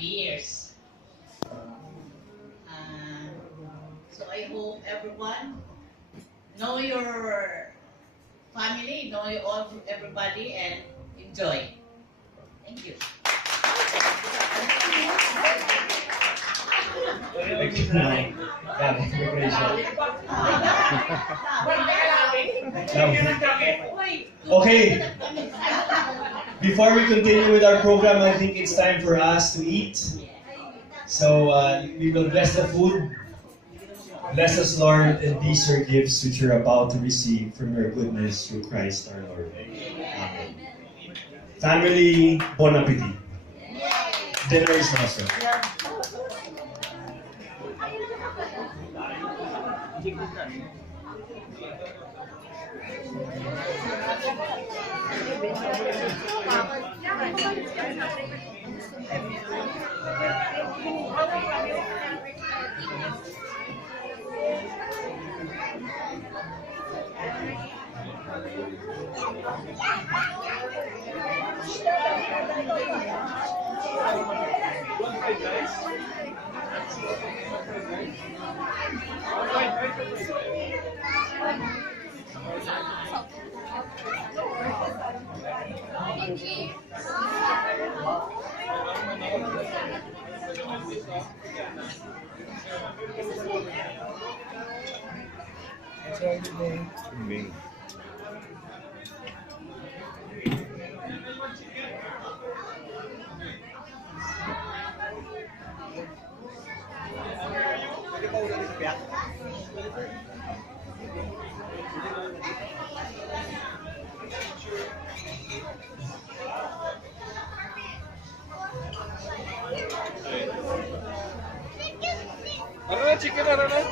years. So I hope everyone know your family, know all everybody, and enjoy. Thank you. Okay, before we continue with our program, I think it's time for us to eat. So we will bless the food. Bless us, Lord, and these your gifts which you're about to receive from your goodness through Christ our Lord. Amen. Family, bon appetit. Dinner is now served. Chicken, ano na?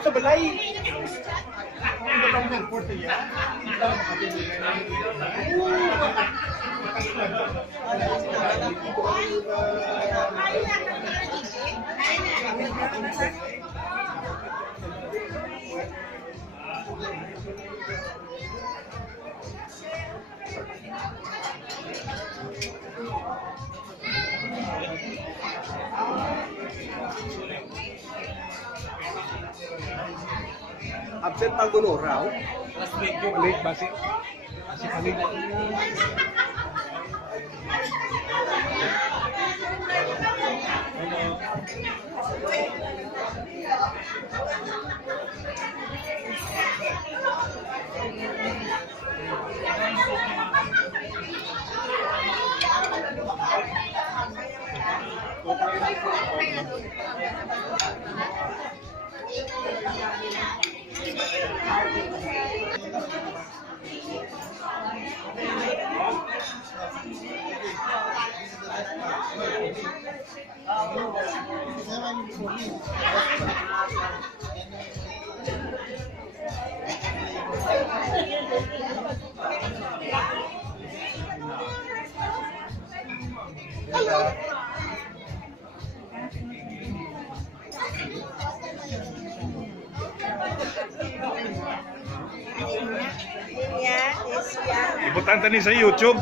Sa balay. Absent pang gulo raw. Late ba si Palit? Importante ni sa YouTube.